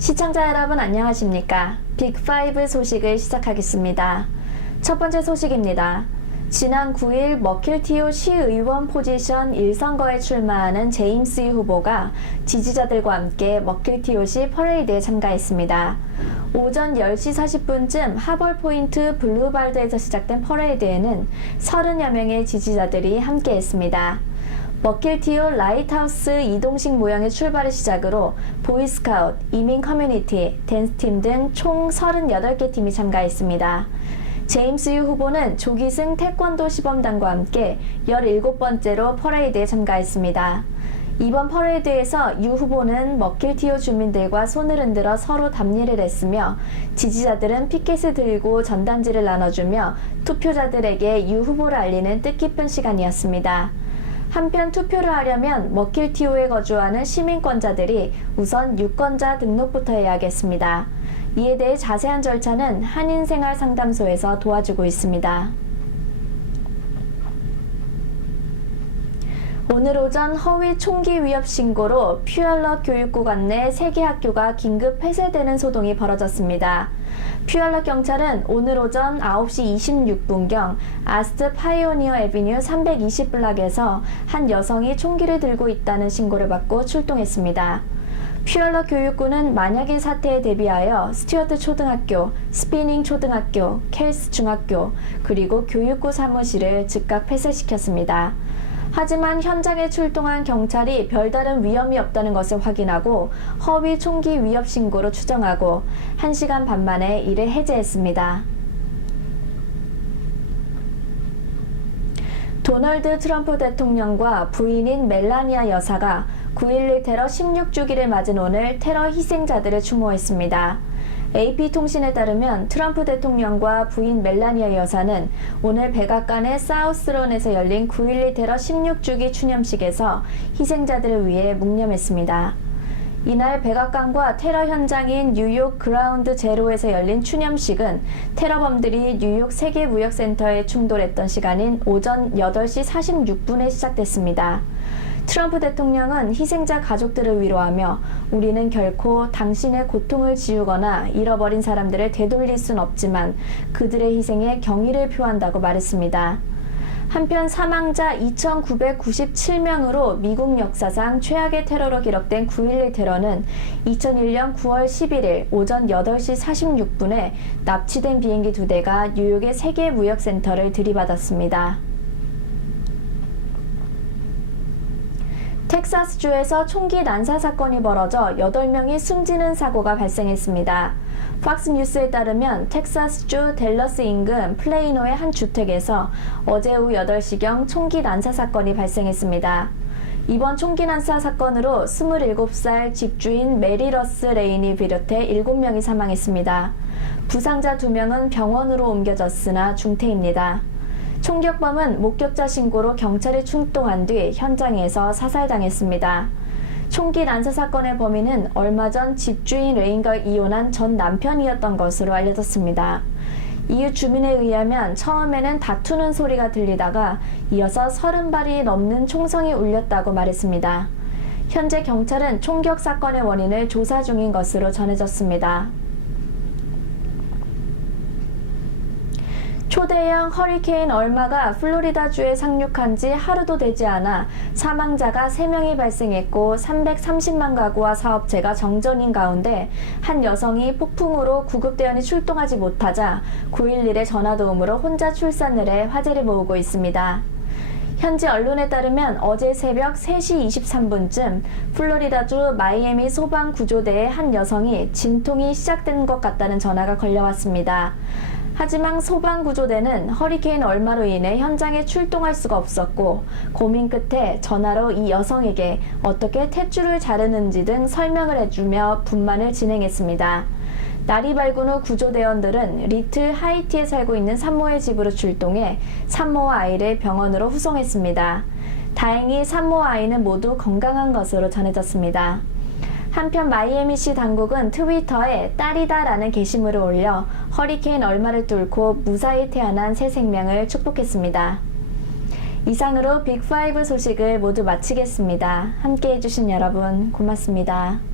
시청자 여러분 안녕하십니까? 빅5 소식을 시작하겠습니다. 첫 번째 소식입니다. 지난 9일 머킬티오 시의원 포지션 1선거에 출마하는 제임스 유 후보가 지지자들과 함께 머킬티오시 퍼레이드에 참가했습니다. 오전 10시 40분쯤 하벌포인트 블루발드에서 시작된 퍼레이드에는 30여 명의 지지자들이 함께했습니다. 머킬티오 라이트하우스 이동식 모형의 출발을 시작으로 보이스카웃, 이민 커뮤니티, 댄스팀 등 총 38개 팀이 참가했습니다. 제임스 유 후보는 조기승 태권도 시범단과 함께 17번째로 퍼레이드에 참가했습니다. 이번 퍼레이드에서 유 후보는 머킬티오 주민들과 손을 흔들어 서로 답례를 했으며 지지자들은 피켓을 들고 전단지를 나눠주며 투표자들에게 유 후보를 알리는 뜻깊은 시간이었습니다. 한편 투표를 하려면 머킬티오에 거주하는 시민권자들이 우선 유권자 등록부터 해야겠습니다. 이에 대해 자세한 절차는 한인생활상담소에서 도와주고 있습니다. 오늘 오전 허위 총기 위협 신고로 퓨얼러 교육구간 내 3개 학교가 긴급 폐쇄되는 소동이 벌어졌습니다. 퓨얼러 경찰은 오늘 오전 9시 26분경 아스트 파이오니어 애비뉴 320블락에서 한 여성이 총기를 들고 있다는 신고를 받고 출동했습니다. 퓨얼러 교육구는 만약의 사태에 대비하여 스튜어트 초등학교, 스피닝 초등학교, 켈스 중학교, 그리고 교육구 사무실을 즉각 폐쇄시켰습니다. 하지만 현장에 출동한 경찰이 별다른 위험이 없다는 것을 확인하고 허위 총기 위협 신고로 추정하고 1시간 반 만에 이를 해제했습니다. 도널드 트럼프 대통령과 부인인 멜라니아 여사가 9.11 테러 16주기를 맞은 오늘 테러 희생자들을 추모했습니다. AP통신에 따르면 트럼프 대통령과 부인 멜라니아 여사는 오늘 백악관의 사우스론에서 열린 9.11 테러 16주기 추념식에서 희생자들을 위해 묵념했습니다. 이날 백악관과 테러 현장인 뉴욕 그라운드 제로에서 열린 추념식은 테러범들이 뉴욕 세계무역센터에 충돌했던 시간인 오전 8시 46분에 시작됐습니다. 트럼프 대통령은 희생자 가족들을 위로하며 우리는 결코 당신의 고통을 지우거나 잃어버린 사람들을 되돌릴 순 없지만 그들의 희생에 경의를 표한다고 말했습니다. 한편 사망자 2,997명으로 미국 역사상 최악의 테러로 기록된 9.11 테러는 2001년 9월 11일 오전 8시 46분에 납치된 비행기 2대가 뉴욕의 세계무역센터를 들이받았습니다. 텍사스주에서 총기 난사 사건이 벌어져 8명이 숨지는 사고가 발생했습니다. 팍스뉴스에 따르면 텍사스주 댈러스 인근 플레이노의 한 주택에서 어제 오후 8시경 총기 난사 사건이 발생했습니다. 이번 총기 난사 사건으로 27살 집주인 메리 러스 레인이 비롯해 7명이 사망했습니다. 부상자 2명은 병원으로 옮겨졌으나 중태입니다. 총격범은 목격자 신고로 경찰이 출동한 뒤 현장에서 사살당했습니다. 총기 난사 사건의 범인은 얼마 전 집주인 레인과 이혼한 전 남편이었던 것으로 알려졌습니다. 이웃 주민에 의하면 처음에는 다투는 소리가 들리다가 이어서 30발이 넘는 총성이 울렸다고 말했습니다. 현재 경찰은 총격 사건의 원인을 조사 중인 것으로 전해졌습니다. 초대형 허리케인 얼마가 플로리다주에 상륙한 지 하루도 되지 않아 사망자가 3명이 발생했고 330만 가구와 사업체가 정전인 가운데 한 여성이 폭풍으로 구급대원이 출동하지 못하자 911의 전화도움으로 혼자 출산을 해 화제를 모으고 있습니다. 현지 언론에 따르면 어제 새벽 3시 23분쯤 플로리다주 마이애미 소방구조대의 한 여성이 진통이 시작된 것 같다는 전화가 걸려왔습니다. 하지만 소방구조대는 허리케인 얼마로 인해 현장에 출동할 수가 없었고 고민 끝에 전화로 이 여성에게 어떻게 탯줄을 자르는지 등 설명을 해주며 분만을 진행했습니다. 날이 밝은 후 구조대원들은 리틀 하이티에 살고 있는 산모의 집으로 출동해 산모와 아이를 병원으로 후송했습니다. 다행히 산모와 아이는 모두 건강한 것으로 전해졌습니다. 한편 마이애미시 당국은 트위터에 딸이다라는 게시물을 올려 허리케인 얼마를 뚫고 무사히 태어난 새 생명을 축복했습니다. 이상으로 빅5 소식을 모두 마치겠습니다. 함께 해주신 여러분 고맙습니다.